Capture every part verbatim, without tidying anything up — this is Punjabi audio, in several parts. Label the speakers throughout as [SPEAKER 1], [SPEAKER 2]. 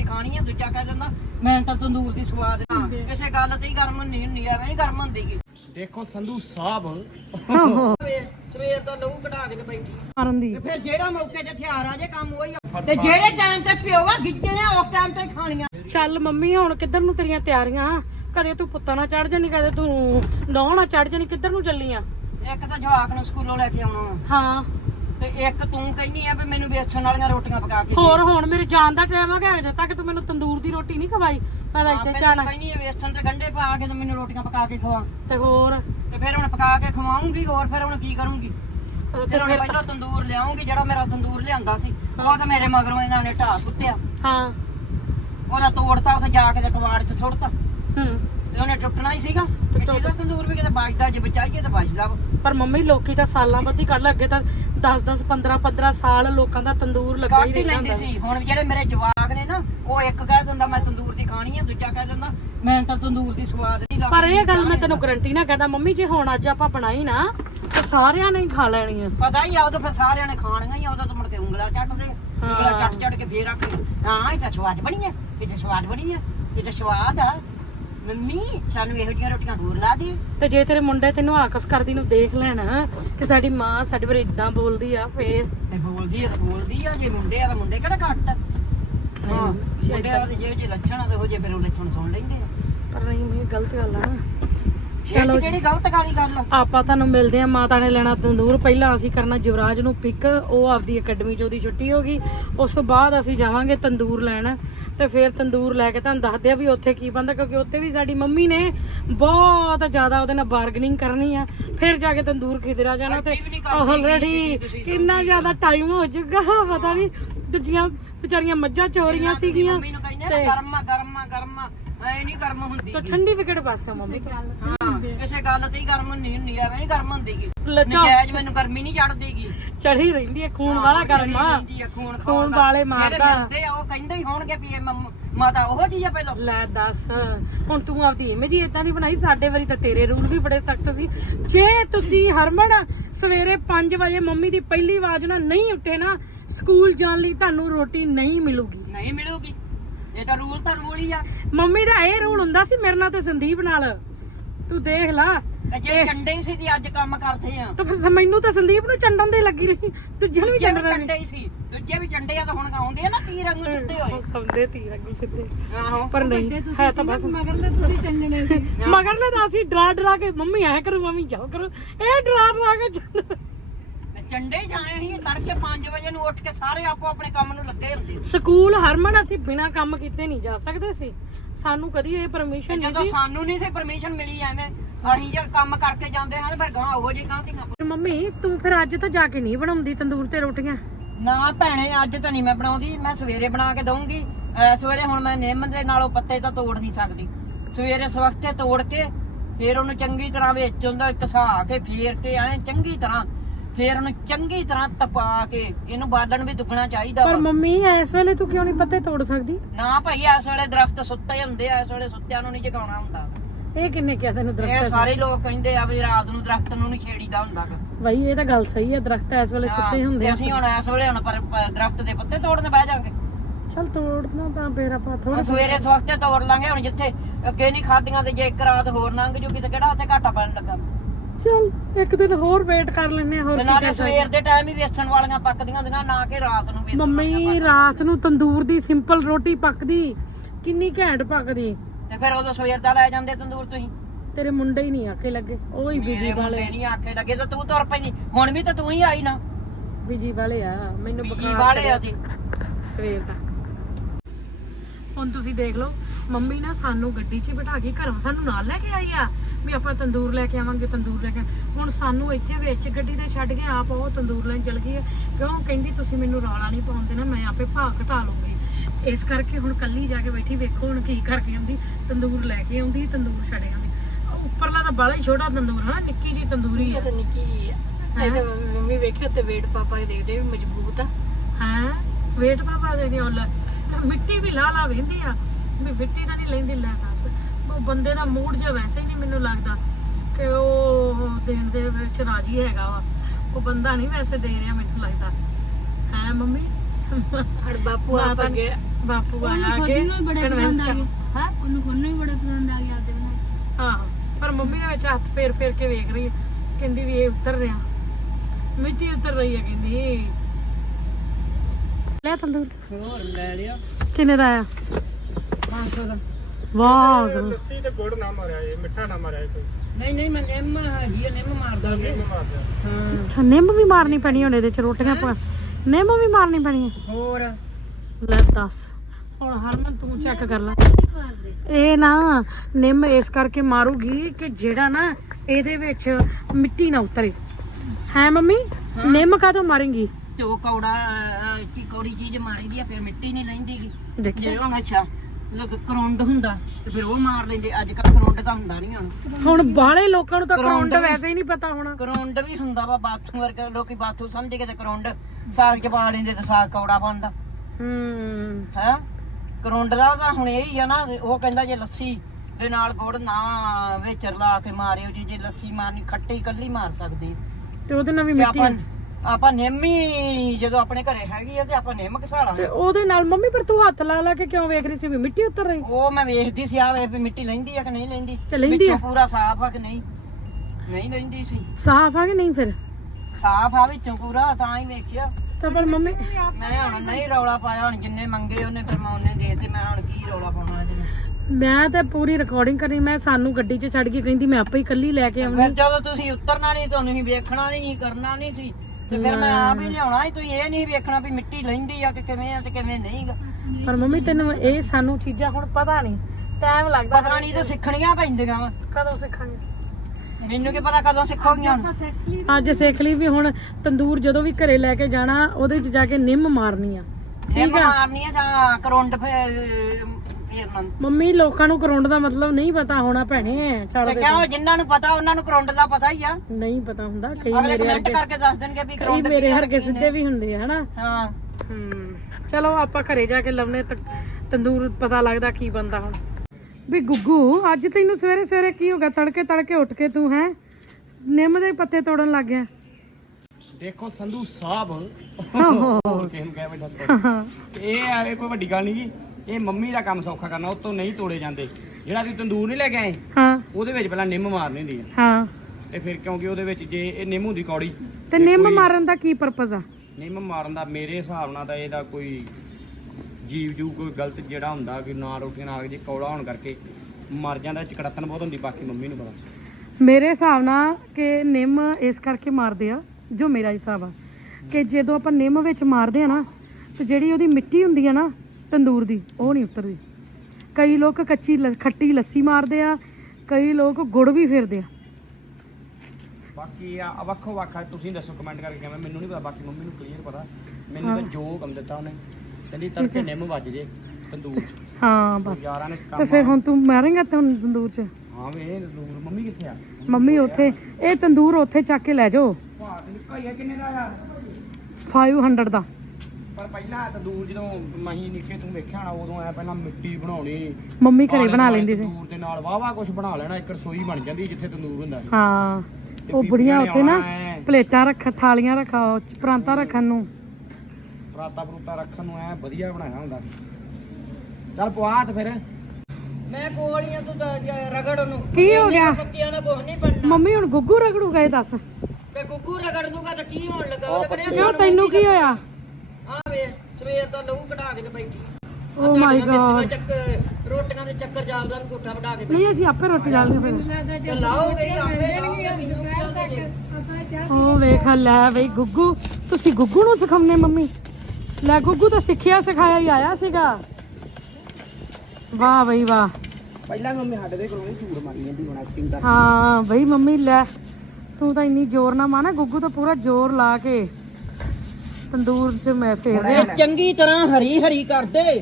[SPEAKER 1] ਖਾਣੀ ਆ, ਦੂਜਾ ਕਹਿ ਦਿੰਦਾ ਮੈਂ ਤਾਂ ਤੰਦੂਰ ਦੀ ਸਵਾਦ ਨਹੀਂ। ਕਿਸੇ ਗੱਲ ਤੇ ਹੀ ਗਰਮ ਹੁੰਦੀ ਹੁੰਦੀ ਐਵੇਂ ਨਹੀਂ ਗਰਮ ਹੁੰਦੀਗੀ।
[SPEAKER 2] ਦੇਖੋ ਸੰਧੂ ਸਾਹਿਬ
[SPEAKER 1] ਸਵੇਰ ਤੋਂ ਲਹੂ ਕਢਾ ਕੇ ਤੇ ਬੈਠੀ
[SPEAKER 3] ਮਾਰਨ ਦੀ
[SPEAKER 1] ਤੇ ਫਿਰ ਜਿਹੜਾ ਮੌਕੇ ਤੇ ਹਥਿਆਰ ਆ ਜੇ ਕੰਮ ਉਹੀ ਆ ਤੇ ਜਿਹੜੇ ਟਾਈਮ ਤੇ ਪਿਓਵਾ ਗਿੱਜੇ ਆ ਉਸ ਟਾਈਮ ਤੇ ਖਾਣੀਆਂ।
[SPEAKER 3] ਚੱਲ ਮੰਮੀ ਹੁਣ ਕਿੱਧਰ ਨੂੰ ਤੇਰੀਆਂ ਤਿਆਰੀਆਂ? ਕਦੇ ਤੂੰ ਪੁੱਤਾਂ ਨਾਲ ਚੜ ਜਾਣੀ, ਕਦੇ ਤੂੰ ਨੌਂ ਨਾਲ ਚੜ ਜਾਣੀ, ਕਿੱਧਰ ਨੂੰ ਚੱਲੀ ਆ?
[SPEAKER 1] ਇੱਕ ਤਾਂ ਜਵਾਕ ਨੂੰ ਸਕੂਲੋਂ ਲੈ ਕੇ ਆਉਣਾ
[SPEAKER 3] ਹਾਂ
[SPEAKER 1] ਤੇ ਇੱਕ ਤੂੰ ਕਹਿੰਦੀ ਆ ਵੀ ਮੈਨੂੰ ਵੇਸਣ ਵਾਲੀਆਂ ਰੋਟੀਆਂ ਪਕਾ ਕੇ
[SPEAKER 3] ਹੋਰ ਹੁਣ ਮੇਰੇ ਜਾਣ ਦਾ ਟਾਈਮ ਆ ਗਿਆ, ਅਜੇ ਤੱਕ ਤੂੰ ਮੈਨੂੰ ਤੰਦੂਰ ਦੀ ਰੋਟੀ ਨਹੀਂ ਖਵਾਈ। ਮੈਂ ਤਾਂ ਇੱਥੇ ਚਾਹਣਾ
[SPEAKER 1] ਕਹਿੰਦੀ ਆ ਵੇਸਣ ਤੇ ਗੰਢੇ ਪਾ ਕੇ ਤੇ ਮੈਨੂੰ ਰੋਟੀਆਂ ਪਕਾ ਕੇ ਖਵਾ
[SPEAKER 3] ਤੇ ਹੋਰ
[SPEAKER 1] ਤੇ ਫਿਰ ਹੁਣ ਪਕਾ ਕੇ ਖਵਾਉਂਗੀ। ਹੋਰ ਫਿਰ ਹੁਣ ਕੀ ਕਰੂੰਗੀ? ਫਿਰ ਹੁਣ ਪਹਿਲਾਂ ਤੰਦੂਰ ਲਿਆਉਂਗੀ। ਜਿਹੜਾ ਮੇਰਾ ਤੰਦੂਰ ਲਿਆਂਦਾ ਸੀ ਉਹ ਤਾਂ ਮੇਰੇ ਮਗਰੋਂ ਇਹਨਾਂ ਨੇ ਢਾਹ ਸੁੱਟਿਆ।
[SPEAKER 3] ਹਾਂ
[SPEAKER 1] ਉਹਦਾ ਤੋੜਤਾ, ਉੱਥੇ ਜਾ ਕੇ ਤੇ ਕਵਾੜ 'ਚ ਸੁੱਟਤਾ
[SPEAKER 3] ਹੂੰ
[SPEAKER 1] ਤੇ ਉਹਨੇ ਟੁੱਟਣਾ ਹੀ ਸੀਗਾ। ਇਹਦਾ ਤੰਦੂਰ ਵੀ ਕਿਤੇ ਬਚਦਾ, ਜੇ ਬਚਾਈਏ ਤਾਂ ਬਚਦਾ ਵਾ।
[SPEAKER 3] ਪਰ ਮੰਮੀ ਲੋਕੀ ਤਾਂ ਸਾਲਾਂ ਬੱਧੀ ਕੱਢ ਲੱਗੇ, ਤਾਂ ਦਸ ਦਸ ਪੰਦਰਾਂ ਪੰਦਰਾਂ ਸਾਲ ਲੋਕਾਂ ਦਾ ਤੰਦੂਰ ਲੱਗਾ ਹੀ
[SPEAKER 1] ਕੱਢ ਹੀ
[SPEAKER 3] ਰਹਿੰਦਾ
[SPEAKER 1] ਲੈਂਦੀ ਸੀ। ਹੁਣ ਜਿਹੜੇ ਮੇਰੇ ਜਵਾਕ ਨੇ ਨਾ, ਉਹ ਇੱਕ ਕਹਿ ਦਿੰਦਾ ਮੈਂ ਤੰਦੂਰ ਦੀ ਖਾਣੀ ਆ, ਦੂਜਾ ਕਹਿ ਦਿੰਦਾ ਮੈਂ ਤਾਂ ਤੰਦੂਰ ਦੀ ਸਵਾਦ ਨਹੀਂ ਲੱਗਦੀ।
[SPEAKER 3] ਪਰ ਇਹ ਗੱਲ ਮੈਂ ਤੈਨੂੰ ਗਰੰਟੀ ਨਾ ਕਹਦਾ ਮੰਮੀ, ਜੇ ਹੁਣ ਅੱਜ ਆਪਾਂ ਬਣਾਈ ਨਾ ਤੇ ਸਾਰਿਆਂ ਨੇ ਹੀ ਖਾ ਲੈਣੀ ਆ।
[SPEAKER 1] ਪਤਾ ਹੀ ਆ, ਉਦੋਂ ਫਿਰ ਸਾਰਿਆਂ ਨੇ ਖਾਣੀਆਂ ਹੀ ਆ। ਉਦੋਂ ਤਾਂ ਮੁੜ ਕੇ ਉਂਗਲਾ ਚੱਟਦੇ, ਉਂਗਲਾ ਚੱਟ ਚੱਟ ਕੇ ਫੇਰ ਆਖੇ ਹਾਂ ਇਹ ਤਾਂ ਸਵਾਦ ਬਣੀ ਆ, ਇਹ ਤਾਂ ਸਵਾਦ ਬਣੀ ਆ, ਇਹ ਤਾਂ ਸਵਾਦ ਆ। ਮੰਮੀ ਸਾਨੂੰ ਇਹੋ ਜਿਹੀਆਂ ਰੋਟੀਆਂ ਹੋਰ ਲਾ ਦੇ।
[SPEAKER 3] ਤੇ ਜੇ ਤੇਰੇ ਮੁੰਡੇ ਤੈਨੂੰ ਆਕਸ ਕਰਦੀ ਨੂੰ ਦੇਖ ਲੈਣ ਕਿ ਸਾਡੀ ਮਾਂ ਸਾਡੇ ਬਾਰੇ ਇਦਾਂ ਬੋਲਦੀ ਆ, ਫੇਰ
[SPEAKER 1] ਤੇ ਬੋਲਦੀ ਆ ਤਾਂ ਬੋਲਦੀ ਆ। ਜੇ ਮੁੰਡੇ ਆ ਤਾਂ ਮੁੰਡੇ ਕਿਹੜਾ ਘੱਟ ਆ। ਹਾਂ ਮੁੰਡੇ ਆ ਤੇ ਜਿਹੋ ਜਿਹੇ ਲੱਛਣ ਆ ਤੇ ਉਹ ਜੇ ਫਿਰ ਉਹ ਲੱਛਣ ਸੁਣ ਲੈਂਦੇ ਆ।
[SPEAKER 3] ਪਰ ਨਹੀਂ ਮੈਂ ਗਲਤ ਗੱਲ ਆ।
[SPEAKER 1] ਚਲੋ ਕਿਹੜੀ ਗਲਤ ਗਾਲੀ ਗੱਲ ਆ?
[SPEAKER 3] ਆਪਾਂ ਤੁਹਾਨੂੰ ਮਿਲਦੇ ਆ। ਮਾਤਾ ਨੇ ਲੈਣਾ ਤੰਦੂਰ, ਪਹਿਲਾਂ ਅਸੀਂ ਕਰਨਾ ਯੁਵਰਾਜ ਨੂੰ ਪਿਕ, ਉਹ ਆਪਦੀ ਅਕੈਡਮੀ ਚ ਉਹਦੀ ਛੁੱਟੀ ਹੋ ਗਈ। ਉਸ ਤੋਂ ਬਾਅਦ ਅਸੀਂ ਜਾਵਾਂਗੇ ਤੰਦੂਰ ਲੈਣ ਤੇ ਫਿਰ ਤੰਦੂਰ ਲੈ ਕੇ ਤੁਹਾਨੂੰ ਦੱਸਦੇ ਆ ਵੀ ਉੱਥੇ ਕੀ ਬਣਦਾ, ਕਿਉਂਕਿ ਉੱਥੇ ਵੀ ਸਾਡੀ ਮੰਮੀ ਨੇ ਬਹੁਤ ਜ਼ਿਆਦਾ ਉਹਦੇ ਨਾਲ ਬਾਰਗੇਨਿੰਗ ਕਰਨੀ ਆ। ਫਿਰ ਜਾ ਕੇ ਤੰਦੂਰ ਖਿਦਰਾ ਜਾਣਾ ਤੇ ਆਲਰੇਡੀ ਕਿੰਨਾ ਜ਼ਿਆਦਾ ਟਾਈਮ ਹੋ ਚੁੱਕਾ, ਪਤਾ ਨਹੀਂ ਦੂਜੀਆਂ ਵਿਚਾਰੀਆਂ ਮੱਝਾਂ ਚੋਰੀਆਂ ਸੀਗੀਆਂ
[SPEAKER 1] ਮੰਮੀ ਨੂੰ ਕਹਿੰਦੇ ਨਾ ਗਰਮਾ ਗਰਮਾ ਗਰਮਾ ਐ ਨਹੀਂ ਗਰਮ ਹੁੰਦੀ।
[SPEAKER 3] ਤਾਂ ਠੰਡੀ ਵਿਕਟ ਪਾਸਾ ਮੰਮੀ
[SPEAKER 1] ਹਾਂ ਕਿਸੇ ਗੱਲ ਤੇ ਹੀ ਗਰਮ ਹੁੰਦੀ ਹੁੰਦੀ ਐਵੇਂ ਨਹੀਂ ਗਰਮ ਹੁੰਦੀਗੀ। ਨਜਾਇਜ਼ ਮੈਨੂੰ ਗਰਮੀ ਨਹੀਂ ਚੜਦੀਗੀ,
[SPEAKER 3] ਚੜੀ ਰਹਿੰਦੀ ਹੈ। ਖੂਨ ਵਾਲਾ ਗਰਮ ਆ,
[SPEAKER 1] ਖੂਨ
[SPEAKER 3] ਖੂਨ ਵਾਲੇ ਮਾਰਦਾ।
[SPEAKER 1] ਮਿਲਦੇ ਆ ਉਹ ਕਹਿੰਦੇ ਹੀ ਹੋਣਗੇ ਵੀ ਇਹ ਮਾਤਾ ਉਹ ਜੀ ਆ ਪਹਿਲਾਂ।
[SPEAKER 3] ਲੈ ਦੱਸ, ਹੁਣ ਤੂੰ ਆਪਦੀ ਇਮੇਜ ਹੀ ਇਦਾਂ ਦੀ ਬਣਾਈ। ਸਾਡੇ ਵਾਰੀ ਤਾਂ ਤੇਰੇ ਰੂਲ ਵੀ ਬੜੇ ਸਖਤ ਸੀ। ਜੇ ਤੁਸੀਂ ਹਰਮਨ ਸਵੇਰੇ ਪੰਜ ਵਜੇ ਮੰਮੀ ਦੀ ਪਹਿਲੀ ਆਵਾਜ਼ ਨਾਲ ਨਹੀਂ ਉੱਠੇ ਨਾ, ਸਕੂਲ ਜਾਣ ਲਈ ਤੁਹਾਨੂੰ ਰੋਟੀ ਨਹੀਂ ਮਿਲੂਗੀ।
[SPEAKER 1] ਨਹੀਂ ਮਿਲੂਗੀ, ਇਹ ਤਾਂ ਰੂਲ ਤਾਂ ਰੂਲ ਹੀ ਆ।
[SPEAKER 3] ਮੰਮੀ ਦਾ ਇਹ ਰੂਲ ਹੁੰਦਾ ਸੀ ਮੇਰੇ ਨਾਲ ਤੇ ਸੰਦੀਪ ਨਾਲ, ਤੂੰ ਦੇਖ ਲਾ।
[SPEAKER 1] ਜੇ ਚੰਡੇ ਹੀ ਸੀ ਤੇ ਅੱਜ ਕੰਮ ਕਰਦੇ ਆ
[SPEAKER 3] ਤਾਂ ਫਿਰ ਮੈਨੂੰ ਤਾਂ ਸੰਦੀਪ ਨੂੰ ਚੰਡਣ ਦੇ ਲੱਗੀ ਰਹੀ, ਦੂਜੇ ਨੂੰ ਵੀ ਚੰਡਣਾ ਸੀ।
[SPEAKER 1] ਚੰਡੇ ਹੀ ਸੀ, ਦੂਜੇ ਵੀ ਚੰਡੇ ਆ ਤਾਂ ਹੁਣ ਆਉਂਦੇ ਆ ਨਾ ਤੀਰ ਵਾਂਗੂ ਸਿੱਧੇ ਹੋਏ।
[SPEAKER 3] ਸਮਝਦੇ ਤੀਰ ਅੱਗੇ ਸਿੱਧੇ,
[SPEAKER 1] ਆਹੋ
[SPEAKER 3] ਪਰ ਨਹੀਂ ਹੈ ਤਾਂ ਬਸ ਮਗਰਲੇ ਤੁਸੀਂ ਚੰਡਣੇ ਸੀ। ਮਗਰਲੇ ਤਾਂ ਅਸੀਂ ਡਰਾ ਡਰਾ ਕੇ ਮੰਮੀ ਐ ਕਰੂ ਮੰਮੀ ਜਾਓ ਕਰੋ, ਇਹ ਡਰਾ ਡਰਾ ਕੇ ਚੰਡ
[SPEAKER 1] ਚੰਡੇ ਹੀ ਜਾਣੇ ਸੀ। ਤੜਕੇ ਪੰਜ ਵਜੇ ਨੂੰ ਉੱਠ ਕੇ ਸਾਰੇ ਆਪੋ ਆਪਣੇ ਕੰਮ ਨੂੰ ਲੱਗੇ ਹੁੰਦੇ।
[SPEAKER 3] ਸਕੂਲ ਹਰਮਨ ਅਸੀਂ ਬਿਨਾਂ ਕੰਮ ਕੀਤੇ ਨਹੀਂ ਜਾ ਸਕਦੇ ਸੀ, ਸਾਨੂੰ ਕਦੀ ਇਹ ਪਰਮਿਸ਼ਨ ਨਹੀਂ
[SPEAKER 1] ਜਦੋਂ
[SPEAKER 3] ਸੀ।
[SPEAKER 1] ਸਾਨੂੰ ਨਹੀਂ ਸੀ ਪਰਮਿਸ਼ਨ ਮਿਲੀ ਐਵੇਂ ਅਸੀਂ ਜੇ ਕੰਮ ਕਰਕੇ ਜਾਂਦੇ ਹਾਂ ਫਿਰ ਗਾਂ ਉਹੋ ਜਿਹੀ ਗਾਂ ਦੀਆਂ।
[SPEAKER 3] ਮੰਮੀ ਤੂੰ ਫਿਰ ਅੱਜ ਤਾਂ ਜਾ ਕੇ ਨਹੀਂ ਬਣਾਉਂਦੀ ਤੰਦੂਰ ਤੇ ਰੋਟੀਆਂ?
[SPEAKER 1] ਨਾ ਭੈਣੇ ਅੱਜ ਤਾਂ ਨਹੀਂ ਮੈਂ ਬਣਾਉਂਦੀ, ਮੈਂ ਸਵੇਰੇ ਬਣਾ ਕੇ ਦਊਂਗੀ। ਇਸ ਵੇਲੇ ਹੁਣ ਮੈਂ ਨਿੰਮ ਦੇ ਨਾਲੋਂ ਪੱਤੇ ਤਾਂ ਤੋੜ ਨਹੀਂ ਸਕਦੀ। ਸਵੇਰੇ ਸਵਖਤੇ ਤੋੜ ਕੇ ਫਿਰ ਉਹਨੂੰ ਚੰਗੀ ਤਰ੍ਹਾਂ ਵਿੱਚ ਉਹਦਾ ਘਸਾ ਕੇ ਫੇਰ ਕੇ ਐ ਚੰਗੀ ਤਰ੍ਹਾਂ, ਫੇਰ ਉਹਨੂੰ ਚੰਗੀ ਤਰ੍ਹਾਂ ਤਪਾ ਕੇ ਇਹਨੂੰ ਬਾਲਣ ਵੀ ਦੁੱਗਣਾ ਚਾਹੀਦਾ।
[SPEAKER 3] ਪਰ ਮੰਮੀ ਇਸ ਵੇਲੇ ਤੂੰ ਕਿਉਂ ਨਹੀਂ ਪੱਤੇ ਤੋੜ ਸਕਦੀ?
[SPEAKER 1] ਨਾ ਭਾਈ ਇਸ ਵੇਲੇ ਦਰਖਤ ਸੁੱਤੇ ਹੁੰਦੇ ਆ, ਇਸ ਵੇਲੇ ਸੁੱਤਿਆਂ ਨੂੰ ਨਹੀਂ ਜਗਾਉਣਾ ਹੁੰਦਾ।
[SPEAKER 3] ਇਹ ਕਿੰਨੇ ਕਿਹਾ ਤੈਨੂੰ
[SPEAKER 1] ਇਹ
[SPEAKER 3] ਦਰਖਤ?
[SPEAKER 1] ਸਾਰੇ ਲੋਕ ਕਹਿੰਦੇ ਆ ਵੀ ਰਾਤ ਨੂੰ ਦਰਖਤ ਨੂੰ ਨਹੀਂ ਛੇੜੀਦਾ ਹੁੰਦਾ।
[SPEAKER 3] ਬਈ ਇਹ ਤਾਂ ਗੱਲ ਸਹੀ ਹੈ, ਦਰਖਤ ਇਸ ਵੇਲੇ ਸੁੱਤੇ ਹੁੰਦੇ ਆ।
[SPEAKER 1] ਅਸੀਂ ਹੁਣ ਇਸ ਵੇਲੇ ਹੁਣ ਪਰ ਦਰਖਤ ਦੇ ਪੱਤੇ ਤੋੜਨ ਬਹਿ ਜਾਾਂਗੇ।
[SPEAKER 3] ਚਲ ਤੋੜਨਾ ਤਾਂ ਫੇਰ ਆਪਾਂ ਥੋੜਾ
[SPEAKER 1] ਸਵੇਰੇ ਸਵਖਤੇ ਤੋੜ ਲਾਂਗੇ। ਹੁਣ ਜਿੱਥੇ ਅੱਗੇ ਨਹੀਂ ਖਾਧੀਆਂ ਤੇ ਜੇ ਇੱਕ ਰਾਤ ਹੋਰ ਲੰਘ ਜੂਗੀ ਤੇ ਕਿਹੜਾ ਉੱਥੇ ਘਾਟਾ ਪੈਣ ਲੱਗਾ।
[SPEAKER 3] ਚਲ ਇੱਕ ਦਿਨ ਹੋਰ ਵੇਟ ਕਰ ਲੈਨੇ ਆ। ਹੋਰ
[SPEAKER 1] ਨਾਲੇ ਸਵੇਰ ਦੇ ਟਾਈਮ ਹੀ ਵੇਸਣ ਵਾਲੀਆਂ ਪੱਕਦੀਆਂ ਹੁੰਦੀਆਂ, ਨਾ ਕਿ ਰਾਤ ਨੂੰ ਵੇਸਣ।
[SPEAKER 3] ਮੰਮੀ ਰਾਤ ਨੂੰ ਤੰਦੂਰ ਦੀ ਸਿੰਪਲ ਰੋਟੀ ਪੱਕਦੀ ਕਿੰਨੀ ਘੈਂਟ ਪੱਕਦੀ,
[SPEAKER 1] ਤੇ ਫਿਰ ਉਦੋਂ ਸਵੇਰ ਦਾ ਲੈ ਜਾਂਦੇ ਤੰਦੂਰ ਤੁਸੀਂ।
[SPEAKER 3] ਤੇਰੇ ਮੁੰਡੇ ਹੀ ਨਹੀਂ ਆਖੇ ਲੱਗੇ, ਉਹ ਹੀ ਬਿਜੀ ਵਾਲੇ
[SPEAKER 1] ਨਹੀਂ ਆਖੇ ਲੱਗੇ ਤਾਂ ਤੂੰ ਤੁਰ ਪੈਂਦੀ। ਹੁਣ ਵੀ ਤਾਂ ਤੂੰ ਹੀ ਆਈ ਨਾ,
[SPEAKER 3] ਬਿਜੀ ਵਾਲੇ ਆ। ਮੈਨੂੰ
[SPEAKER 1] ਬਿਜੀ ਵਾਲੇ ਆ ਜੀ
[SPEAKER 3] ਸਵੇਰ ਦਾ। ਹੁਣ ਤੁਸੀਂ ਦੇਖ ਲਓ ਮੰਮੀ ਨਾ ਸਾਨੂੰ ਗੱਡੀ 'ਚ ਬਿਠਾ ਕੇ ਘਰੋਂ ਸਾਨੂੰ ਨਾਲ ਲੈ ਕੇ ਆਈ ਆ ਵੀ ਆਪਾਂ ਤੰਦੂਰ ਲੈ ਕੇ ਆਵਾਂਗੇ, ਤੰਦੂਰ ਲੈ ਕੇ। ਹੁਣ ਸਾਨੂੰ ਇੱਥੇ ਵਿੱਚ ਗੱਡੀ ਤੇ ਛੱਡ ਕੇ ਆਪ ਉਹ ਤੰਦੂਰ ਲੈਣ ਚਲ ਗਈ ਹੈ, ਕਿਉਂ ਕਹਿੰਦੀ ਤੁਸੀਂ ਮੈਨੂੰ ਰੌਲਾ ਨਹੀਂ ਪਾਉਣ ਦੇਣਾ, ਮੈਂ ਆਪੇ ਭਾਅ ਘਟਾ ਲੂੰਗੀ। ਇਸ ਕਰਕੇ ਹੁਣ ਕੱਲੀ ਜਾ ਕੇ ਬੈਠੀ, ਵੇਖੋ ਹੁਣ ਕੀ ਕਰਕੇ ਆਉਂਦੀ। ਤੰਦੂਰ ਲੈ ਕੇ ਆਉਂਦੀ, ਤੰਦੂਰ ਛੱਡ ਆਉਂਦੀ। ਉੱਪਰਲਾ ਤਾਂ ਬਾਲਾ ਹੀ ਛੋਟਾ ਤੰਦੂਰ ਹੈ, ਨਿੱਕੀ ਜੀ ਤੰਦੂਰੀ ਹੈ।
[SPEAKER 4] ਨਿੱਕੀ ਆ ਮੰਮੀ ਵੇਖਿਆ ਤੇ ਵੇਟ ਪਾਪਾ ਦੇਖਦੇ ਵੀ ਮਜ਼ਬੂਤ ਆ।
[SPEAKER 3] ਹਾਂ ਵੇਟ ਪਾਪਾ ਦੇ ਉਹ ਮਿੱਟੀ ਵੀ ਲਾ ਲਾ ਵਹਿੰਦੀ ਆ ਵੀ ਮਿੱਟੀ ਤਾਂ ਨਹੀਂ ਲੈਂਦੀ। ਲੈ ਦੱਸ, ਉਹ ਬੰਦੇ ਦਾ ਮੂਡ ਜਿਹਾ ਵੈਸੇ ਹੀ ਨਹੀਂ ਮੈਨੂੰ ਲੱਗਦਾ ਕਿ ਉਹ ਦੇਣ ਦੇ ਵਿੱਚ ਰਾਜੀ ਹੈਗਾ ਵਾ। ਉਹ ਬੰਦਾ ਨਹੀਂ ਵੈਸੇ ਦੇ ਰਿਹਾ ਮੈਨੂੰ ਲੱਗਦਾ ਹੈ ਮੰਮੀ।
[SPEAKER 4] ਹੜ ਬਾਪੂ ਆ
[SPEAKER 3] ਮਾਤਾ
[SPEAKER 4] ਗਿਆ
[SPEAKER 3] ਬਾਪੂ
[SPEAKER 5] ਉਹਨੂੰ
[SPEAKER 3] ਆਇਆ
[SPEAKER 5] ਖੁਦ
[SPEAKER 3] ਕੇ
[SPEAKER 5] ਨੂੰ ਵੀ ਬੜੇ
[SPEAKER 3] convince
[SPEAKER 5] ਪਸੰਦ ਆ ਗਏ।
[SPEAKER 3] ਕਰ- ਹੈਂ?
[SPEAKER 5] ਉਹਨੂੰ ਖੁਦ ਨੂੰ ਵੀ ਬੜੇ ਪਸੰਦ ਆ ਗਏ ਆਪਦੇ ਬਣਾਏ।
[SPEAKER 3] ਹਾਂ ਪਰ ਮੰਮੀ ਨੇ ਵਿੱਚ ਹੱਥ ਫੇਰ ਫੇਰ ਕੇ ਵੇਖ ਰਹੀ ਹੈ ਕਹਿੰਦੀ ਵੀ ਇਹ ਉਤਰ ਰਿਹਾ ਮਿੱਟੀ ਉਤਰ ਰਹੀ ਹੈ ਕਹਿੰਦੀ ਲੈ ਤੰਦੂਰ
[SPEAKER 1] ਹੋਰ ਲੈ ਲਿਆ
[SPEAKER 3] ਕਿੰਨੇ ਦਾ ਆਇਆ
[SPEAKER 1] ਪੰਜ ਸੌ ਦਾ
[SPEAKER 3] ਵਾਹ
[SPEAKER 2] ਲੱਸੀ ਤੇ ਗੁੜ ਨਾ ਮਾਰਿਆ ਇਹ ਮਿੱਠਾ ਨਾ ਮਾਰਿਆ ਕੋਈ
[SPEAKER 1] ਨਹੀਂ ਨਹੀਂ ਮੈਂ ਨਿੰਮ ਹੈਗੀ ਆ ਨਿੰਮ ਮਾਰਦਾ ਜੀ
[SPEAKER 2] ਮਾਰਦਾ
[SPEAKER 1] ਹਾਂ
[SPEAKER 3] ਅੱਛਾ ਨਿੰਮ ਵੀ ਮਾਰਨੀ ਪੈਣੀ ਹੁਣ ਇਹਦੇ ਚ ਰੋਟੀਆਂ ਪਾ ਨਿੰਮ ਵੀ ਮਾਰਨੀ ਪੈਣੀ ਹੈ
[SPEAKER 1] ਹੋਰ
[SPEAKER 3] ਲੈ ਦੱਸ ਹੁਣ ਹਰਮਨ ਤੂੰ ਚੈੱਕ ਕਰ ਲੈ ਇਹ ਨਾ ਨਿੰਮ ਇਸ ਕਰਕੇ ਮਾਰੂਗੀ ਕਿ ਜਿਹੜਾ ਨਾ ਇਹਦੇ ਵਿੱਚ ਮਿੱਟੀ ਨਾ ਉਤਰੇ ਹੈ ਮੰਮੀ ਨਿੰਮ ਕਾਹਤੋਂ ਮਾਰੇਂਗੀ
[SPEAKER 1] ਤੇ ਉਹ ਕੌੜਾ ਅਹ, ਕੀ ਕੌੜੀ ਚੀਜ਼ ਮਾਰੀ ਦੀ ਆ ਫਿਰ ਮਿੱਟੀ ਨਹੀਂ ਲੈਂਦੀਗੀ
[SPEAKER 3] ਦੇਖਿਆ
[SPEAKER 1] ਜੇ ਹੁਣ ਅੱਛਾ ਲੋਕ ਕਰੁੰਡ ਹੁੰਦਾ ਤੇ ਫਿਰ ਉਹ ਮਾਰ ਲੈਂਦੇ ਅੱਜ ਕੱਲ ਕਰੁੰਡ ਤਾਂ ਹੁੰਦਾ ਨਹੀਂ ਹੁਣ
[SPEAKER 3] ਹੁਣ ਬਾਹਲੇ ਲੋਕਾਂ ਨੂੰ ਤਾਂ
[SPEAKER 1] ਕਰੌਂਡ
[SPEAKER 3] ਕਰੌਂਡ
[SPEAKER 1] ਵੀ-
[SPEAKER 3] ਵੈਸੇ ਹੀ ਨਹੀਂ ਪਤਾ ਹੋਣਾ
[SPEAKER 1] ਕਰੁੰਡ ਵੀ ਹੁੰਦਾ ਵਾ ਬਾਥੂ ਵਰਗਾ ਲੋਕੀ ਬਾਥੂ ਸਮਝ ਕੇ ਤੇ ਕਰੁੰਡ ਸਾਗ ਚ ਪਾ ਲੈਂਦੇ ਤੇ ਸਾਗ ਕੌੜਾ ਬਣਦਾ
[SPEAKER 3] ਹੂੰ
[SPEAKER 1] ਹੈ ਕਰੁੰਡ ਦਾ ਤਾਂ ਹੁਣ ਇਹ ਹੀ ਆ ਨਾ ਉਹ ਕਹਿੰਦਾ ਜੇ ਲੱਸੀ ਦੇ ਨਾਲ ਗੁੜ ਨਾ ਵਿੱਚ ਰਲਾ ਕੇ ਮਾਰਿਓ ਜੀ ਜੇ ਲੱਸੀ ਮਾਰਨੀ ਖੱਟੀ ਕੱਲੀ ਮਾਰ ਸਕਦੀ
[SPEAKER 3] ਤੇ ਉਹਦੇ ਨਾਲ ਵੀ
[SPEAKER 1] ਤੇ
[SPEAKER 3] ਮਿੱਟੀ
[SPEAKER 1] ਆਪਾਂ ਆਪਾਂ ਨਿੰਮ ਹੀ ਜਦੋਂ ਆਪਣੇ ਘਰੇ ਹੈਗੀ ਆ ਤੇ ਆਪਾਂ ਨਿੰਮ
[SPEAKER 3] ਤੇ
[SPEAKER 1] ਘਸਾਲਾਂਗੇ
[SPEAKER 3] ਉਹਦੇ ਨਾਲ ਮੰਮੀ ਪਰ ਤੂੰ ਹੱਥ ਲਾ ਲਾ ਕੇ ਕਿਉਂ ਵੇਖ ਰਹੀ ਸੀ ਵੀ ਮਿੱਟੀ ਉਤਰ ਰਹੀ
[SPEAKER 1] ਉਹ ਮੈਂ ਵੇਖਦੀ ਸੀ ਆ ਵੇ ਵੀ ਮਿੱਟੀ ਲੈਂਦੀ ਆ ਕਿ ਨਹੀਂ ਲੈਂਦੀ
[SPEAKER 3] ਤੇ ਲੈਂਦੀ ਆ?
[SPEAKER 1] ਵਿੱਚੋਂ ਪੂਰਾ ਸਾਫ਼ ਆ ਕਿ ਨਹੀਂ ਨਹੀਂ ਲੈਂਦੀ ਸੀ
[SPEAKER 3] ਸਾਫ਼ ਆ ਕਿ ਨਹੀਂ ਫਿਰ
[SPEAKER 1] ਸਾਫ਼ ਆ ਵਿੱਚੋਂ ਪੂਰਾ ਤਾਂ ਹੀ ਵੇਖਿਆ
[SPEAKER 3] ਤਾਂ ਪਰ ਮੰਮੀ
[SPEAKER 1] ਮੈਂ ਹੁਣ ਨਹੀਂ ਰੌਲਾ ਪਾਇਆ ਹੁਣ ਜਿੰਨੇ ਮੰਗੇ ਉਹਨੇ ਫਿਰ ਮੈਂ ਉਹਨੇ ਦੇ ਤੇ ਮੈਂ ਹੁਣ ਕੀ ਰੌਲਾ ਪਾਉਣਾ ਅੱਜ ਮੈਂ
[SPEAKER 3] ਮੈਂ ਤਾਂ ਪੂਰੀ ਰਿਕਾਰਡਿੰਗ ਕਰਨੀ ਮੈਂ ਸਾਨੂੰ ਗੱਡੀ 'ਚ ਛੱਡ ਕੇ ਕਹਿੰਦੀ ਮੈਂ ਆਪੇ ਹੀ ਇਕੱਲੀ ਲੈ ਕੇ ਆਉਣੀ
[SPEAKER 1] ਫਿਰ ਜਦੋਂ ਤੁਸੀਂ ਉਤਰਨਾ ਨਹੀਂ ਤੁਹਾਨੂੰ ਹੀ ਵੇਖਣਾ ਨਹੀਂ ਕਰਨਾ ਨਹੀਂ ਸੀ ਤੇ ਫਿਰ ਮੈਂ ਆਪ ਹੀ ਲਿਆਉਣਾ ਸੀ ਤੁਸੀਂ ਇਹ ਨਹੀਂ ਵੇਖਣਾ ਵੀ ਮਿੱਟੀ ਲੈਂਦੀ ਆ ਕਿ ਕਿਵੇਂ ਆ ਤੇ ਕਿਵੇਂ ਨਹੀਂਗਾ
[SPEAKER 3] ਪਰ ਮੰਮੀ ਤੈਨੂੰ ਇਹ ਸਾਨੂੰ ਚੀਜ਼ਾਂ ਹੁਣ ਪਤਾ ਨਹੀਂ ਟਾਈਮ ਲੱਗਦਾ
[SPEAKER 1] ਪਤਾ ਨਹੀਂ ਤੇ ਸਿੱਖਣੀਆਂ ਪੈਂਦੀਆਂ ਵਾ
[SPEAKER 3] ਕਦੋਂ ਸਿੱਖਾਂਗੇ
[SPEAKER 1] ਮੈਨੂੰ ਕੀ ਪਤਾ ਕਦੋਂ ਸਿੱਖੋਗੀਆਂ ਹੁਣ
[SPEAKER 3] ਅੱਜ ਸਿੱਖ ਲਈ ਵੀ ਹੁਣ ਤੰਦੂਰ ਜਦੋਂ ਵੀ ਘਰੇ ਲੈ ਕੇ ਜਾਣਾ ਉਹਦੇ 'ਚ ਜਾ ਕੇ ਨਿੰਮ ਮਾਰਨੀ ਆ
[SPEAKER 1] ਨਿੰਮ ਮਾਰਨੀ ਆ ਜਾਂ ਕਰੁੰਡ ਫੇਰਨਾ
[SPEAKER 3] ਮੰਮੀ ਲੋਕਾਂ ਨੂੰ ਕਰੌਂਡ ਦਾ ਮਤਲਬ ਨਹੀਂ ਪਤਾ ਹੋਣਾ ਭੈਣੇ ਛੱਡ
[SPEAKER 1] ਤੇ
[SPEAKER 3] ਦੇ
[SPEAKER 1] ਕਿਉਂ ਜਿਨ੍ਹਾਂ ਨੂੰ ਪਤਾ ਉਹਨਾਂ ਨੂੰ ਕਰੁੰਡ ਦਾ ਪਤਾ ਹੀ ਆ
[SPEAKER 3] ਨਹੀਂ ਪਤਾ ਹੁੰਦਾ ਕਈ
[SPEAKER 1] ਅਗਲੇ
[SPEAKER 3] ਮੇਰੇ
[SPEAKER 1] ਕਮੈਂਟ
[SPEAKER 3] ਵਰਗੇ
[SPEAKER 1] ਕਰਕੇ ਦੱਸ ਦੇਣਗੇ ਵੀ
[SPEAKER 3] ਕਈ
[SPEAKER 1] ਕਰੁੰਡ
[SPEAKER 3] ਮੇਰੇ ਵਰਗੇ ਸਿੱਧੇ ਵੀ ਹੁੰਦੇ ਆ ਹਨਾ
[SPEAKER 1] ਹਾਂ
[SPEAKER 3] ਹਮ ਚਲੋ ਆਪਾਂ ਘਰੇ ਜਾ ਕੇ ਲਵਨੇ ਤੰਦੂਰ ਪਤਾ ਲੱਗਦਾ ਕੀ ਬੰਦਾ ਹੁਣ ਵੀ ਗੁੱਗੂ ਅੱਜ ਤੈਨੂੰ ਸਵੇਰੇ ਸਵੇਰੇ ਕੀ ਹੋ ਗਿਆ ਤੜਕੇ ਤੜਕੇ ਉੱਠ ਕੇ ਤੂੰ ਹੈ ਨਿੰਮ ਦੇ ਪੱਤੇ ਤੋੜਨ ਲੱਗ ਗਿਆ
[SPEAKER 2] ਦੇਖੋ ਸੰਧੂ ਸਾਹਿਬ
[SPEAKER 3] ਆਹੋ।
[SPEAKER 2] ਹੋਰ ਕਿਹਨੂੰ ਕਹਿ ਬੈਠਾ ਇਹ ਆ ਇਹ ਕੋਈ ਵੱਡੀ ਗੱਲ ਨਹੀਂ ਜੀ ਇਹ ਮੰਮੀ ਦਾ ਕੰਮ ਸੌਖਾ ਕਰਨਾ ਉਹ ਤੋਂ ਨਹੀਂ ਤੋੜੇ ਜਾਂਦੇ ਜਿਹੜਾ ਤੁਸੀਂ ਤੰਦੂਰ ਨਹੀਂ ਲੈ ਕੇ ਆਏ
[SPEAKER 3] ਹਾਂ
[SPEAKER 2] ਉਹਦੇ ਵਿੱਚ ਪਹਿਲਾਂ ਨਿੰਮ ਮਾਰਨੀ ਹੁੰਦੀ ਆ
[SPEAKER 3] ਹਾਂ
[SPEAKER 2] ਤੇ ਫਿਰ ਕਿਉਂਕਿ ਉਹਦੇ ਵਿੱਚ ਜੇ ਇਹ ਨਿੰਮ ਹੁੰਦੀ ਕੌੜੀ
[SPEAKER 3] ਤੇ ਨਿੰਮ ਮਾਰਨ ਦਾ ਕੀ ਪਰਪਸ ਆ
[SPEAKER 2] ਨਿੰਮ ਮਾਰਨ ਦਾ ਮੇਰੇ ਹਿਸਾਬ ਨਾਲ ਤਾਂ ਇਹਦਾ ਕੋਈ ਜੀਵ ਜੂ ਕੋਈ ਗਲਤ ਜਿਹੜਾ ਹੁੰਦਾ ਕਿ ਨਾ ਰੋਟੀਆਂ ਨਾਲ ਜੇ ਕੌੜਾ ਹੋਣ ਕਰਕੇ ਮਰ ਜਾਂਦਾ ਚਕੜਤਨ ਬਹੁਤ ਹੁੰਦੀ ਬਾਕੀ ਮੰਮੀ ਨੂੰ ਪਤਾ
[SPEAKER 3] ਮੇਰੇ ਹਿਸਾਬ ਨਾਲ ਕਿ ਨਿੰਮ ਇਸ ਕਰਕੇ ਮਾਰਦੇ ਆ ਜੋ ਮੇਰਾ ਹਿਸਾਬ ਆ ਕਿ ਜਦੋਂ ਆਪਾਂ ਨਿੰਮ ਵਿੱਚ ਮਾਰਦੇ ਆ ਨਾ ਤੇ ਜਿਹੜੀ ਉਹਦੀ ਮਿੱਟੀ ਹੁੰਦੀ ਆ ਨਾ ਤੰਦੂਰ ਦੀ ਉਹ ਨਹੀਂ ਉਤਰਦੀ ਕਈ ਲੋਕ ਕੱਚੀ ਲ- ਖੱਟੀ ਲੱਸੀ ਮਾਰਦੇ ਆ ਕਈ ਲੋਕ ਗੁੜ ਵੀ ਫੇਰਦੇ ਆ
[SPEAKER 2] ਬਾਕੀ ਆ ਵੱਖੋ ਵੱਖ ਆ, ਤੁਸੀਂ ਦੱਸੋ ਕਮੈਂਟ ਕਰਕੇ ਕਿਵੇਂ ਮੈਨੂੰ ਨਹੀਂ ਪਤਾ ਬਾਕੀ ਮੰਮੀ ਨੂੰ ਕਲੀਅਰ ਪਤਾ ਮੈਨੂੰ ਤਾਂ ਜੋ ਕੰਮ ਦਿੱਤਾ ਉਹਨੇ ਕਹਿੰਦੀ ਤੜਕੇ ਨਿੰਮ ਵੱਜ ਜੇ ਤੰਦੂਰ 'ਚ
[SPEAKER 3] ਹਾਂ ਬਸ
[SPEAKER 2] ਯਾਰਾਂ ਨੇ
[SPEAKER 3] ਤੇ
[SPEAKER 2] ਕੰਮ
[SPEAKER 3] ਫਿਰ ਹੁਣ ਤੂੰ ਮਾਰੇਂਗਾ ਤੇ ਹੁਣ ਤੰਦੂਰ 'ਚ
[SPEAKER 2] ਹਾਂ ਵੇ ਤੰਦੂਰ ਮੰਮੀ ਕਿੱਥੇ ਆ
[SPEAKER 3] ਮੰਮੀ ਉੱਥੇ ਇਹ ਤੰਦੂਰ ਉੱਥੇ ਚੱਕ ਕੇ ਲੈ ਜਾਓ
[SPEAKER 2] ਭਾਅ ਤੇ ਨਿੱਕਾ ਹੀ ਆ ਕਿੰਨੇ ਦਾ ਯਾਰ
[SPEAKER 3] ਪੰਜ ਸੌ ਦਾ
[SPEAKER 2] ਪਰ ਪਹਿਲਾਂ ਤੰਦੂਰ ਜਦੋਂ ਮਹੀਂ ਨਿੱਕੇ ਤੂੰ ਵੇਖਿਆ ਹੋਣਾ ਉਦੋਂ ਐ ਪਹਿਲਾਂ ਮਿੱਟੀ ਬਣਾਉਣੀ
[SPEAKER 3] ਮੰਮੀ ਘਰੇ
[SPEAKER 2] ਆਲੇ
[SPEAKER 3] ਬਣਾ
[SPEAKER 2] ਦੁਆਲੇ
[SPEAKER 3] ਲੈਂਦੀ ਸੀ
[SPEAKER 2] ਤੰਦੂਰ ਦੇ ਨਾਲ ਵਾਵਾ ਕੁਝ ਬਣਾ ਲੈਣਾ ਇੱਕ ਰਸੋਈ ਬਣ ਜਾਂਦੀ ਜਿੱਥੇ ਤੰਦੂਰ ਹੁੰਦਾ ਸੀ
[SPEAKER 3] ਹਾਂ
[SPEAKER 2] ਤੇ
[SPEAKER 3] ਉਹ
[SPEAKER 2] ਬੀਬੀਆਂ
[SPEAKER 3] ਬੁੜੀਆਂ
[SPEAKER 2] ਨੇ
[SPEAKER 3] ਉੱਥੇ ਨਾ
[SPEAKER 2] ਆਉਣਾ ਐ।
[SPEAKER 3] ਪਲੇਟਾਂ ਰੱਖ ਥਾਲੀਆਂ ਰੱਖਾ ਪ੍ਰਾਂਤਾਂ ਰੱਖਣ ਨੂੰ
[SPEAKER 2] ਪਰਾਤਾ ਪਰੂਤਾ ਰੱਖਣ ਨੂੰ ਐ ਵਧੀਆ ਬਣਾਇਆ ਹੁੰਦਾ ਚੱਲ ਪਵਾ ਤੇ ਫਿਰ
[SPEAKER 1] ਮੈਂ ਕੋਲ ਹੀ ਆ ਤੂੰ ਤਾਂ ਜ- ਰਗੜ ਉਹਨੂੰ
[SPEAKER 3] ਕੀ ਹੋ ਗਿਆ?
[SPEAKER 1] ਪੱਤੀਆਂ ਨਾਲ ਕੁਝ ਨਹੀਂ ਬਣਨਾ
[SPEAKER 3] ਮੰਮੀ ਹੁਣ ਗੁੱਗੂ ਰਗੜੂਗਾ ਇਹ ਦੱਸ
[SPEAKER 1] ਤੇ ਗੁੱਗੂ ਰਗੜ ਦੂਗਾ ਤਾਂ ਕੀ ਹੋਣ ਲੱਗਾ ਉਹ ਤਾਂ ਬਣਿਆ
[SPEAKER 3] ਕਿਉਂ ਤੈਨੂੰ ਕੀ ਹੋਇਆ
[SPEAKER 1] ਆ ਵੇ ਸਵੇਰ ਤੋਂ ਲਹੂ ਕਢਾ ਕੇ ਤੇ ਬੈਠੀ
[SPEAKER 3] ਓ ਮਾਈ ਗॉड
[SPEAKER 1] ਚੱਕਰ ਰੋਟੀਆਂ ਦੇ ਚੱਕਰ ਜਾਲਦਾ ਵੀ ਕੋਠਾ ਵਢਾ ਕੇ
[SPEAKER 3] ਨਹੀਂ ਅਸੀਂ ਆਪੇ ਰੋਟੀ ਲਾ ਲਈ ਫਿਰ
[SPEAKER 1] ਤੇ ਲਾਓਗੇ ਹੀ ਆਪੇ ਲਾਓਗੇ
[SPEAKER 3] ਉਹ ਵੇਖ ਲੈ ਬਈ ਗੁੱਗੂ ਤੁਸੀਂ ਗੁੱਗੂ ਨੂੰ ਸਿਖਾਉਣੇ ਮੰਮੀ ਲੈ ਗੁੱਗੂ ਤਾਂ ਸਿੱਖਿਆ ਸਿਖਾਇਆ ਹੀ ਆਇਆ ਸੀਗਾ ਵਾਹ ਬਈ ਵਾਹ
[SPEAKER 2] ਪਹਿਲਾਂ ਮੰਮੀ ਸਾਡੇ ਦੇ ਕੋਲੋਂ ਝੂੜ ਮਾਰੀ ਜਾਂਦੀ ਹੁਣ ਐਕਟਿੰਗ ਕਰ
[SPEAKER 3] ਹਾਂ ਬਈ ਮੰਮੀ ਲੈ ਤੂੰ ਤਾਂ ਇੰਨੀ ਜ਼ੋਰ ਨਾ ਮਾਨਾ ਗੁੱਗੂ ਤਾਂ ਪੂਰਾ ਜ਼ੋਰ ਲਾ ਕੇ ਤੰਦੂਰ 'ਚ ਮੈਂ ਫੇਰ ਰਿਹਾ
[SPEAKER 1] ਇਹ ਚੰਗੀ ਤਰ੍ਹਾਂ ਹਰੀ ਹਰੀ ਕਰਦੇ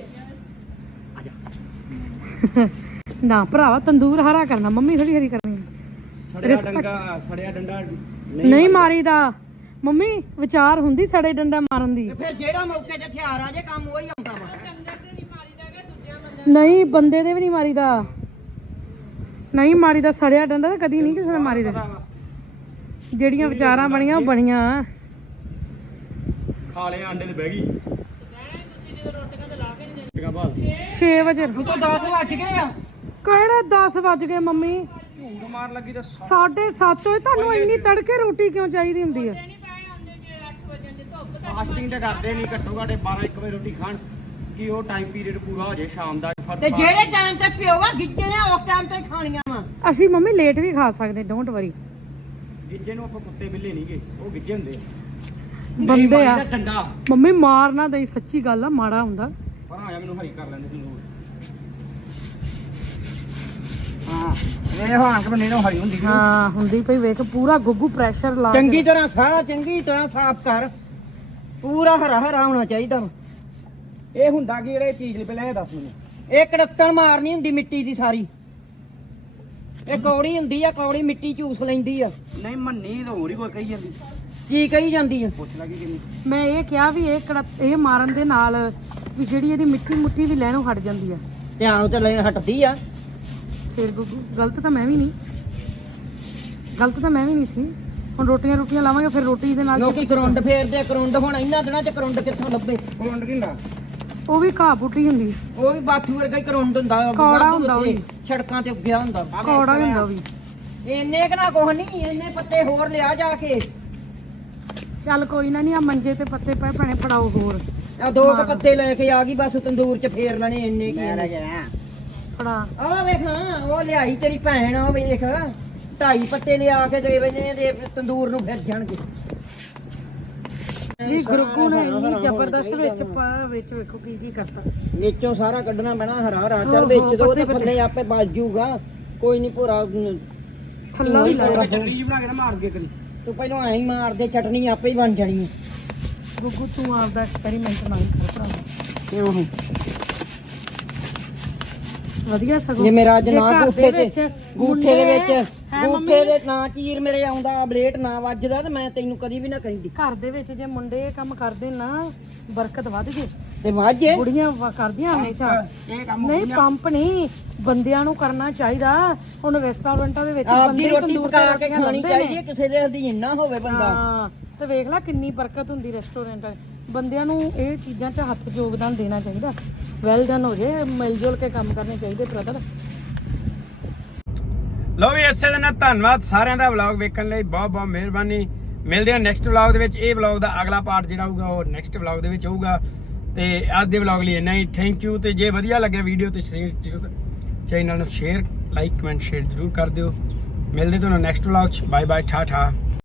[SPEAKER 3] ਨਾ ਭਰਾਵਾ ਤੰਦੂਰ ਹਰਾ ਕਰਨਾ ਮੰਮੀ ਥੋੜੀ ਹਰੀ ਕਰਨੀ
[SPEAKER 2] ਸੜਿਆ ਡੰਡਾ ਸੜਿਆ ਡੰਡਾ
[SPEAKER 3] ਨਹੀਂ ਮਾਰੀਦਾ ਮੰਮੀ ਵਿਚਾਰ ਹੁੰਦੀ ਸੜੇ ਡੰਡਾ ਮਾਰਨ ਦੀ
[SPEAKER 1] ਫਿਰ ਜਿਹੜਾ ਮੌਕੇ ਤੇ ਹਥਿਆਰ ਆ ਜੇ ਕੰਮ ਉਹੀ ਆਉਂਦਾ ਵਾ
[SPEAKER 3] ਨਹੀਂ ਬੰਦੇ ਦੇ ਵੀ ਨਹੀਂ ਮਾਰੀਦਾ ਨਹੀਂ ਮਾਰੀਦਾ ਸੜਿਆ ਡੰਡਾ ਤਾਂ ਕਦੀ ਨਹੀਂ ਕਿਸੇ ਨੇ ਮਾਰੀਦਾ ਜਿਹੜੀਆਂ ਵਿਚਾਰਾਂ ਬਣੀਆਂ ਉਹ ਬਣੀਆਂ
[SPEAKER 2] ਖਾ ਲਿਆ ਆਂਡੇ ਤੇ ਬਹਿ ਗਈ
[SPEAKER 3] ਛੇ ਵਜੇ
[SPEAKER 1] ਉਹ ਤਾਂ ਦਸ ਵੱਜ ਗਏ ਆ।
[SPEAKER 3] ਕਿਹੜੇ ਦਸ ਵੱਜ ਗਏ ਮੰਮੀ?
[SPEAKER 2] ਝੂਠ ਮਾਰ ਲੱਗੀ ਤਾਂ
[SPEAKER 3] ਸਾਢੇ ਸੱਤ ਹੋਏ। ਤੁਹਾਨੂੰ ਇੰਨੀ ਤੜਕੇ ਰੋਟੀ ਕਿਉਂ ਚਾਹੀਦੀ ਹੁੰਦੀ ਹੈ?
[SPEAKER 2] ਫਾਸਟਿੰਗ ਤੇ ਕਰਦੇ ਨਹੀਂ, ਘੱਟੋ ਘੱਟ ਬਾਰਾਂ ਇੱਕ ਵਜੇ ਰੋਟੀ ਖਾਣ ਕਿ ਉਹ ਟਾਈਮ ਪੀਰੀਅਡ ਪੂਰਾ ਹੋ ਜਾਏ ਸ਼ਾਮ ਦਾ।
[SPEAKER 1] ਤੇ ਜਿਹੜੇ ਟਾਈਮ ਤੇ ਪਿਓ ਵਾ ਗਿੱਜੇ ਆ ਉਸ ਟਾਈਮ ਤੇ ਖਾਣੀਆਂ ਵਾ।
[SPEAKER 3] ਅਸੀਂ ਮੰਮੀ ਲੇਟ ਵੀ ਖਾ ਸਕਦੇ, ਡੋਂਟ ਵਰੀ।
[SPEAKER 2] ਗਿੱਜੇ ਨੂੰ ਆਪਾਂ ਕੁੱਤੇ ਬਿੱਲੇ ਨਹੀਂਗੇ, ਉਹ ਗਿੱਜੇ ਹੁੰਦੇ ਆ,
[SPEAKER 3] ਬੰਦੇ ਆ।
[SPEAKER 2] ਡੰਡਾ
[SPEAKER 3] ਮੰਮੀ ਮਾਰ ਨਾ ਦੇਈ, ਸੱਚੀ ਗੱਲ ਆ, ਮਾੜਾ ਹੁੰਦਾ।
[SPEAKER 2] ਪਰ ਆ ਜਾ ਮੈਨੂੰ ਹਰੀ ਕਰ ਲੈਂਦੇ ਤੂੰ। ਹਾਂ ਇਹ ਹਾਂ ਕਿ ਬੰਦੇ ਨੂੰ ਹਰੀ ਹੁੰਦੀ ਨੀ।
[SPEAKER 3] ਹਾਂ ਹੁੰਦੀ ਪਈ, ਵੇਖ ਪੂਰਾ ਗੁੱਗੂ ਪ੍ਰੈਸ਼ਰ ਲਾ ਕੇ
[SPEAKER 1] ਚੰਗੀ ਤਰ੍ਹਾਂ ਸਾਰਾ ਚੰਗੀ ਤਰ੍ਹਾਂ ਸਾਫ਼ ਕਰ, ਪੂਰਾ ਹਰਾ ਹਰਾ ਹੋਣਾ ਚਾਹੀਦਾ ਵਾ।
[SPEAKER 2] ਇਹ ਹੁੰਦਾ ਕਿ ਜਿਹੜੇ ਚੀਜ਼ ਲਈ ਪਹਿਲਾਂ ਇਹ ਦੱਸ ਮੈਨੂੰ।
[SPEAKER 1] ਇਹ ਕੜੱਤਣ ਮਾਰਨੀ ਹੁੰਦੀ ਮਿੱਟੀ ਦੀ ਸਾਰੀ। ਇਹ ਕੌੜੀ ਹੁੰਦੀ ਆ, ਕੌੜੀ ਮਿੱਟੀ ਚੂਸ ਲੈਂਦੀ ਆ।
[SPEAKER 2] ਨਹੀਂ ਮੰਨੀ ਤਾਂ ਹੋਰ ਹੀ ਕੋਈ ਕਹੀ ਜਾਂਦੀ।
[SPEAKER 1] ਕੀ ਕਹੀ ਜਾਂਦੀ ਆ?
[SPEAKER 2] ਪੁੱਛ ਲੱਗੀ ਕਿੰਨੀ।
[SPEAKER 3] ਮੈਂ ਇਹ ਕਿਹਾ ਵੀ ਇਹ ਕੜ ਇਹ ਮਾਰਨ ਦੇ ਨਾਲ ਵੀ ਜਿਹੜੀ ਇਹਦੀ ਮਿੱਟੀ ਮੁੱਠੀ ਵੀ ਲੈਣੋਂ ਹਟ ਜਾਂਦੀ ਆ।
[SPEAKER 1] ਧਿਆਨ ਤੇ ਲੈ ਹਟਦੀ ਆ।
[SPEAKER 3] ਫੇਰ ਗੁੱਗੂ ਗਲਤ ਤਾਂ ਮੈਂ ਵੀ ਨਹੀਂ, ਗਲਤ ਤਾਂ ਮੈਂ ਵੀ ਨਹੀਂ ਸੀ। ਹੁਣ ਰੋਟੀਆਂ ਰੋਟੀਆਂ ਲਾਵਾਂਗੇ, ਫਿਰ ਰੋਟੀ ਦੇ ਨਾਲ
[SPEAKER 1] ਲੋਕੀ ਕਰੁੰਡ ਫੇਰਦੇ ਆ, ਕਰੁੰਡ ਹੁਣ ਇਹਨਾਂ ਦਿਨਾਂ ਚ ਕਰੁੰਡ ਕਿੱਥੋਂ ਲੱਭੇ?
[SPEAKER 2] ਕੋਲੰਡ ਕਿੰਦਾ
[SPEAKER 3] ਉਹ ਵੀ ਘਾਹ ਪੁੱਟੀ ਹੁੰਦੀ,
[SPEAKER 1] ਉਹ ਵੀ ਬਾਥੂ ਵਰਗਾ ਹੀ ਕਰੁੰਡ ਹੁੰਦਾ,
[SPEAKER 3] ਕੌੜਾ
[SPEAKER 1] ਵਾਧੂ
[SPEAKER 3] ਹੁੰਦਾ ਉਹ
[SPEAKER 1] ਉੱਥੇ
[SPEAKER 3] ਵੀ।
[SPEAKER 1] ਸੜਕਾਂ ਤੇ ਉੱਗਿਆ ਹੁੰਦਾ।
[SPEAKER 3] ਕੌੜਾ ਵੀ ਹੁੰਦਾ ਉਹ ਵੀ।
[SPEAKER 1] ਇੰਨੇ ਕੁ ਨਾ ਕੁਛ ਨਹੀਂ, ਇੰਨੇ ਪੱਤੇ ਹੋਰ ਲਿਆ ਜਾ ਕੇ।
[SPEAKER 3] ਚੱਲ ਕੋਈ ਨਾ, ਨਹੀਂ ਆ ਮੰਜੇ ਤੇ ਪੱਤੇ ਪਏ ਭੈਣੇ, ਫੜਾਓ ਹੋਰ।
[SPEAKER 1] ਆ ਦੋ ਕੁ ਪੱਤੇ ਲੈ ਕੇ ਆ ਗਈ, ਬਸ ਤੰਦੂਰ ਚ ਫੇਰ ਲੈਣੇ ਇੰਨੇ ਕੀ
[SPEAKER 3] ਫੜਾ
[SPEAKER 1] ਆ ਵੇਖ। ਹਾਂ ਉਹ ਲਿਆਈ ਤੇਰੀ ਭੈਣ, ਉਹ ਵੇਖ ਢਾਈ ਪੱਤੇ ਲਿਆ ਕੇ ਦੇ ਵਜੇ ਦੇ ਤੰਦੂਰ ਨੂੰ ਫਿਰ ਜਾਣਗੇ।
[SPEAKER 3] ਵੀ ਗੁਰਗੂ ਨੇ ਇੰਨੀ ਜ਼ਬਰਦਸਤ ਵਿੱਚ ਪਾ ਵਿੱਚ ਵੇਖੋ ਕੀ ਕੀ ਕਰਤਾ।
[SPEAKER 1] ਨੀਚੋਂ ਸਾਰਾ ਕੱਢਣਾ ਪੈਣਾ ਹਰਾ ਹਰਾ। ਚੱਲ
[SPEAKER 3] ਓਹੋ,
[SPEAKER 1] ਵਿੱਚ ਤੋਂ ਉਹਦੇ
[SPEAKER 3] ਪੱਤੇ
[SPEAKER 1] ਥੱਲੇ ਆਪੇ ਬਚ ਜੂਗਾ, ਕੋਈ ਨਹੀਂ ਭੋਰਾ।
[SPEAKER 3] ਥੱਲਾ ਵੀ ਲਾਇਆ
[SPEAKER 2] ਚਟਨੀ ਜੀ ਬਣਾ ਕੇ ਨਾ ਮਾਰ ਕੇ ਕਰੀ।
[SPEAKER 1] ਤੂੰ ਪਹਿਲਾਂ ਐਂ ਹੀ ਮਾਰ ਦੇ, ਚਟਨੀ ਆਪੇ ਹੀ ਬਣ ਜਾਣੀ ਹੈ।
[SPEAKER 3] ਗੁੱਗੂ ਤੂੰ ਆਪਦਾ ਐਕਸਪੈਰੀਮੈਂਟ ਨਾ ਕਰ ਭਰਾ।
[SPEAKER 1] ਕਿਉਂ?
[SPEAKER 3] ਵਧੀਆ ਸਗੋਂ
[SPEAKER 1] ਜੇ ਮੇਰਾ ਅੱਜ
[SPEAKER 3] ਜੇ
[SPEAKER 1] ਨਾ
[SPEAKER 3] ਘਰ
[SPEAKER 1] ਗੂਠੇ
[SPEAKER 3] ਦੇ ਵਿੱਚ
[SPEAKER 1] ਤੇ ਗੂਠੇ ਦੇ ਵਿੱਚ
[SPEAKER 3] ਹੈ
[SPEAKER 1] ਗੂਠੇ ਦੇ ਨਾ ਚੀਰ ਮੇਰੇ ਆਉਂਦਾ, ਬਲੇਟ ਨਾ ਵੱਜਦਾ, ਤੇ ਮੈਂ ਤੈਨੂੰ ਕਦੀ ਵੀ ਨਾ ਕਹਿੰਦੀ।
[SPEAKER 3] ਘਰ ਦੇ ਵਿੱਚ ਜੇ ਮੁੰਡੇ ਇਹ ਕੰਮ ਕਰਦੇ ਨਾ, ਬਰਕਤ ਵੱਧ ਜੇ।
[SPEAKER 1] ਤੇ ਵਾਜੇ
[SPEAKER 3] ਕੁੜੀਆਂ ਵਾ- ਕਰਦੀਆਂ ਹਮੇਸ਼ਾ।
[SPEAKER 2] ਇਹ ਕੰਮ
[SPEAKER 3] ਨਹੀਂ ਪੰਪ ਨਹੀਂ, ਬੰਦਿਆਂ ਨੂੰ ਕਰਨਾ ਚਾਹੀਦਾ। ਹੁਣ ਰੈਸਟੋਰੈਂਟਾਂ ਦੇ ਵਿੱਚ
[SPEAKER 1] ਆਪਦੀ
[SPEAKER 3] ਬੰਦੇ
[SPEAKER 1] ਰੋਟੀ
[SPEAKER 3] ਤੰਦੂਰ ਤੇ
[SPEAKER 1] ਪਕਾ ਕੇ
[SPEAKER 3] ਰੋਟੀਆਂ
[SPEAKER 1] ਖਾਣੀ
[SPEAKER 3] ਲਾਉਂਦੇ
[SPEAKER 1] ਚਾਹੀਦੀ
[SPEAKER 3] ਨੇ।
[SPEAKER 1] ਹੈ, ਕਿਸੇ ਦੇ ਅਧੀਨ ਨਾ ਹੋਵੇ ਬੰਦਾ।
[SPEAKER 3] ਹਾਂ ਤੇ ਵੇਖ ਲੈ ਕਿੰਨੀ ਬਰਕਤ ਹੁੰਦੀ ਰੈਸਟੋਰੈਂਟਾਂ 'ਚ। ਬੰਦਿਆਂ ਨੂੰ ਇਹ ਚੀਜ਼ਾਂ 'ਚ ਹੱਥ ਯੋਗਦਾਨ ਦੇਣਾ ਚਾਹੀਦਾ। ਵੈਲ ਡਨ ਹੋ ਜੇ, ਮਿਲ ਜੁਲ ਕੇ ਕੰਮ ਕਰਨੇ ਚਾਹੀਦੇ ਬ੍ਰਦਰ।
[SPEAKER 2] ਲੋ ਵੀ ਇਸੇ ਦੇ ਨਾਲ ਧੰਨਵਾਦ ਸਾਰਿਆਂ ਦਾ ਵਲੌਗ ਵੇਖਣ ਲਈ, ਬਹੁਤ ਬਹੁਤ ਮਿਹਰਬਾਨੀ। ਮਿਲਦੇ ਹਾਂ ਨੈਕਸਟ ਵਲੌਗ ਦੇ ਵਿੱਚ। ਇਹ ਵਲੌਗ ਦਾ ਅਗਲਾ ਪਾਰਟ ਜਿਹੜਾ ਹੋਊਗਾ ਉਹ ਨੈਕਸਟ ਵਲੌਗ ਦੇ ਵਿੱਚ ਹੋਊਗਾ। ਤੇ ਅੱਜ ਦੇ ਵਲੌਗ ਲਈ ਇੰਨਾ ਹੀ। Thank you. ਤੇ ਜੇ ਵਧੀਆ ਲੱਗਿਆ ਵੀਡੀਓ ਤੇ ਚੈਨਲ ਨੂੰ ਸ਼ੇਅਰ, ਲਾਈਕ, ਕਮੈਂਟ, ਸ਼ੇਅਰ ਜ਼ਰੂਰ ਕਰ ਦਿਓ। ਮਿਲਦੇ ਤੁਹਾਨੂੰ ਨੈਕਸਟ ਵਲੌਗ 'ਚ। ਬਾਏ ਬਾਏ, ਠਾ ਠਾ।